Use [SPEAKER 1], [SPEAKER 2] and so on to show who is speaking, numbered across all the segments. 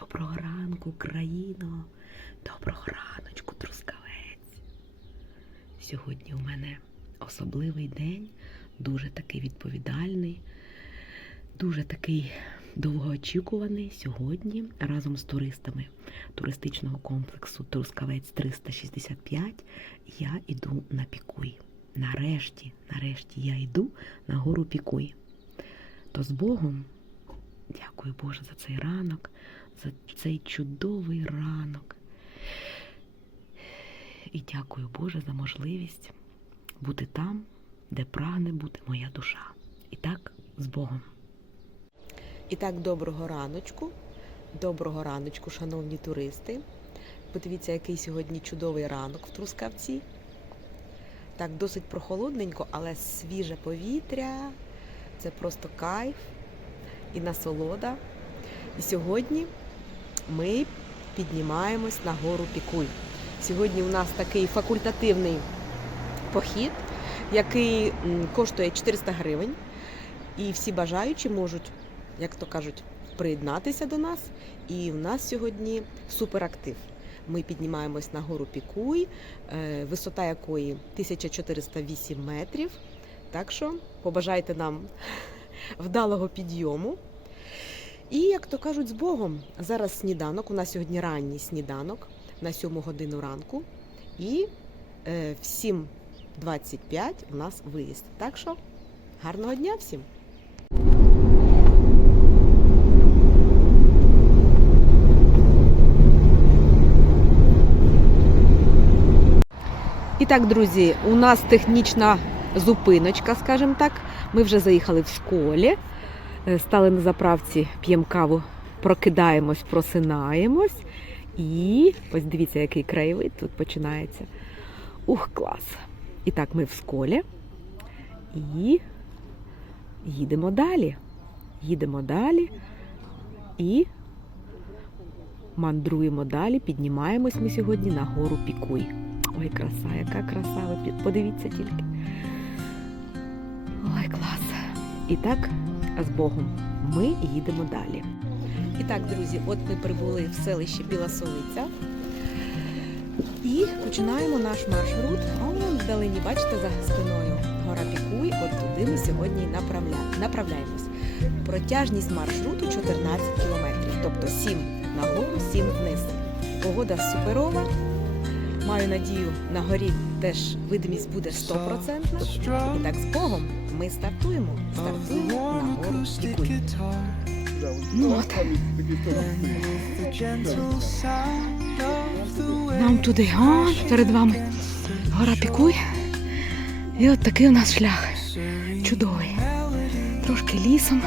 [SPEAKER 1] Доброго ранку, Україно! Доброго раночку, Трускавець! Сьогодні у мене особливий день, дуже такий відповідальний, дуже такий довгоочікуваний. Сьогодні разом з туристами туристичного комплексу Трускавець 365 я йду на Пікуй. Нарешті, нарешті я йду на гору Пікуй. То з Богом, дякую Боже за цей ранок, за цей чудовий ранок. І дякую Боже за можливість бути там, де прагне бути моя душа. І так, з Богом. І так, доброго раночку. Доброго раночку, шановні туристи. Подивіться, який сьогодні чудовий ранок в Трускавці. Так, досить прохолодненько, але свіже повітря. Це просто кайф і насолода. І сьогодні ми піднімаємось на гору Пікуй. Сьогодні у нас такий факультативний похід, який коштує 400 гривень. І всі бажаючі можуть, як то кажуть, приєднатися до нас. І в нас сьогодні суперактив. Ми піднімаємось на гору Пікуй, е, висота якої 1408 метрів. Так що побажайте нам вдалого підйому. І, як то кажуть, з Богом. Зараз сніданок. У нас сьогодні ранній сніданок на 7 годину ранку. І е, в 7.25 у нас виїзд. Так що гарного дня всім! І так, друзі, у нас технічна зупиночка, скажімо так. Ми вже заїхали в школі, стали на заправці, п'ємо каву, прокидаємось, просинаємось. І ось дивіться, який краєвид тут починається. Ух, клас! І так, ми в школі і їдемо далі. Їдемо далі і мандруємо далі, піднімаємось ми сьогодні на гору Пікуй. Ой, краса, яка краса, ви подивіться тільки. Ой, клас. І так, з Богом, ми їдемо далі. І так, друзі, от ми прибули в селище Біла Солиця. І починаємо наш маршрут. А вдалині, бачите, за спиною гора Пікуй. От туди ми сьогодні направляємось. Протяжність маршруту 14 кілометрів, тобто 7 нагору, 7 вниз. Погода суперова. Маю надію, на горі теж видимість буде 100%. І так з Богом ми стартуємо. Стартуємо на гору Пікуй. Ну от. Нам туди, о, перед вами гора Пікуй. І от такий у нас шлях. Чудовий. Трошки лісом,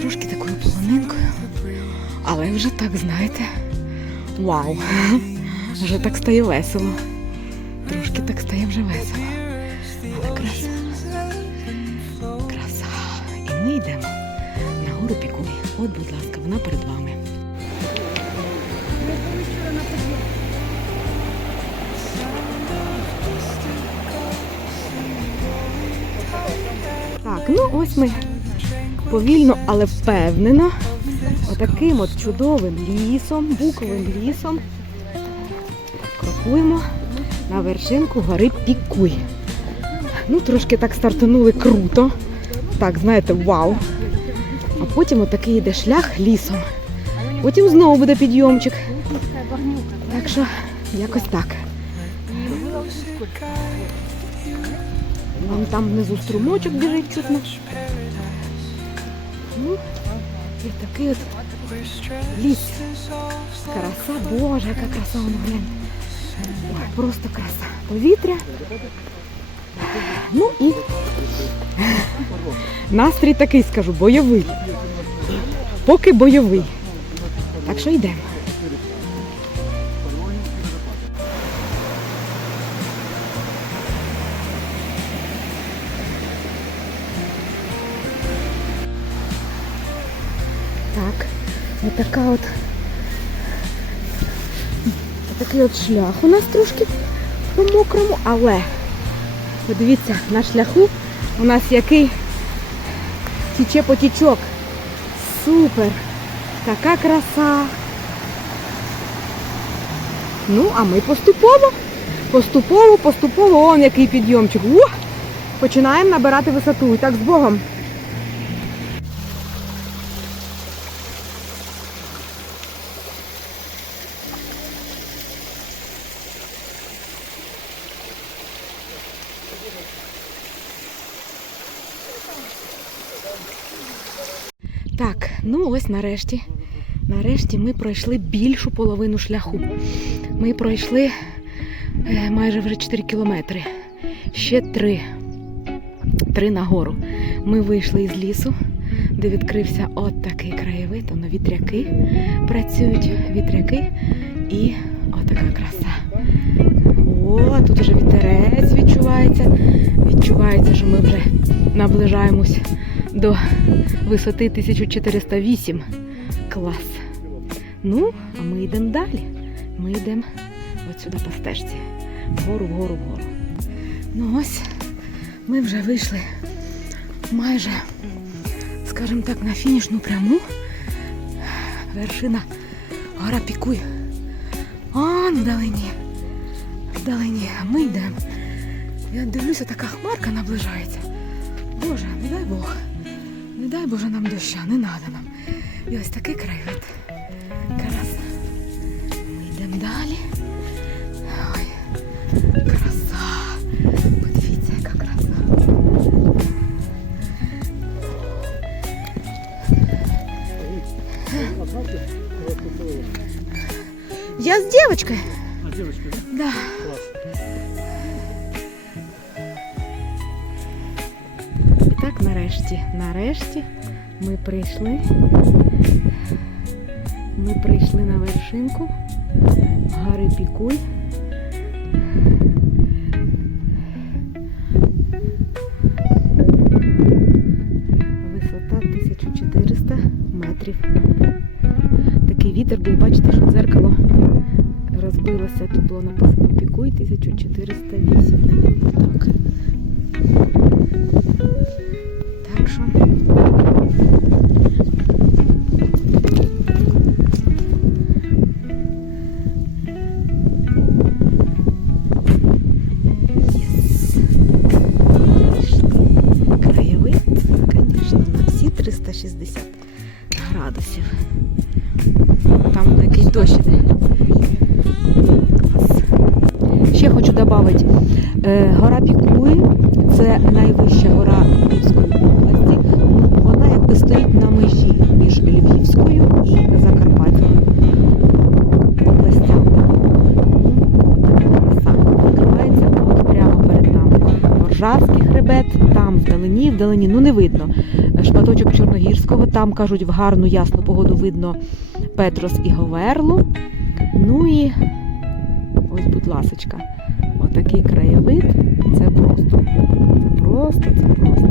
[SPEAKER 1] трошки такою полонинкою. Але вже так, знаєте, вау. Вже так стає весело. Трошки так стає вже весело. Але краса. Краса. І ми йдемо на гору Пікуй. От, будь ласка, вона перед вами. Так, ну ось ми повільно, але впевнено. Отаким от чудовим лісом, буковим лісом. Крокуємо на вершинку гори Пікуй. Ну, трошки так стартанули круто. Так, знаєте, вау. А потім отакий йде шлях лісом. Потім знову буде підйомчик. Так що якось так. Вон там внизу струмочок біжить чутно. Ну, і такий от ліс. Краса, боже, яка краса воно глянь. Просто краса. Повітря. Ну і настрій такий, скажу, бойовий. Поки бойовий. Так що йдемо. Так, отака от. Такий от шлях у нас трошки по мокрому, але подивіться, на шляху у нас який тіче потічок. Супер! Така краса. Ну, а ми поступово, поступово, поступово, он який підйомчик. Починаємо набирати висоту. І так з Богом. Так, ну ось нарешті. Нарешті ми пройшли більшу половину шляху. Ми пройшли е, майже вже 4 кілометри. Ще 3. 3 нагору. Ми вийшли із лісу, де відкрився от такий краєвид, воно вітряки працюють, вітряки і отака краса. О, тут вже вітерець відчувається. Відчувається, що ми вже наближаємось до висоти 1408. Клас. Ну, а ми йдемо далі. Ми йдемо от сюди по стежці. Вгору, вгору, вгору. Ну ось ми вже вийшли майже, скажімо так, на фінішну пряму. Вершина гора Пікуй. А, вдалині. Вдалині. А ми йдемо. Я дивлюся, така хмарка наближається. Боже, не дай Бог. Не дай Боже нам доща, не надо нам. І ось такий краєвид. Краса. Ми йдемо далі. Ой, краса. Подивіться, яка краса. Я с девочкой.
[SPEAKER 2] А, девочка, да?
[SPEAKER 1] Да.
[SPEAKER 2] Класс.
[SPEAKER 1] Нарешті, нарешті ми прийшли. Ми прийшли на вершинку гори Пікуй. Висота 1400 метрів. Такий вітер був, бачите, що дзеркало розбилося. Тут було написано Пікуй 1408. Дощ. Ще хочу додати, Е, Гора Пікуй це найвища гора Львівської області. Вона якби стоїть на межі між Львівською і Закарпатською областями. Відкривається прямо перед нами. Воржавський хребет, там вдалині, вдалині, ну не видно. Шматочок Чорногірського, там кажуть в гарну ясну погоду видно Петрос і Говерлу. Ну і ось, будь ласочка. Отакий краєвид це просто. Це просто, це просто.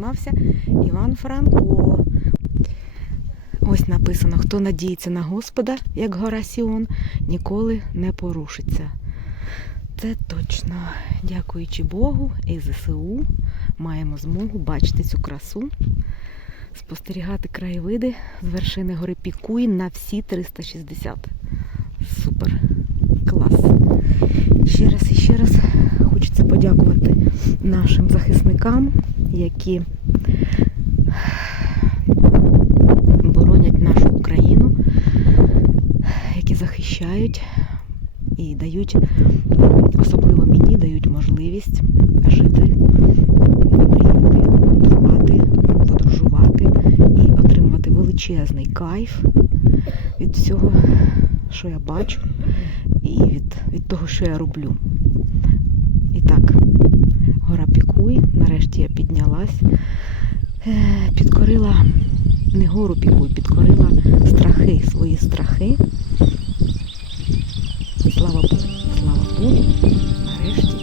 [SPEAKER 1] Піднімався Іван Франко. Ось написано: хто надіється на Господа, як гора Сіон, ніколи не порушиться. Це точно. Дякуючи Богу і ЗСУ, маємо змогу бачити цю красу, спостерігати краєвиди з вершини гори Пікуй на всі 360. Супер. Клас. Ще раз і ще раз хочеться подякувати нашим захисникам, які боронять нашу Україну, які захищають і дають, особливо мені, дають можливість жити, мріяти, подорожувати і отримувати величезний кайф від всього, що я бачу, і від, від того, що я роблю. І так, гора Пікуй, нарешті я піднялась, е, підкорила не гору Пікуй, підкорила страхи, свої страхи. Слава Богу, слава Богу, нарешті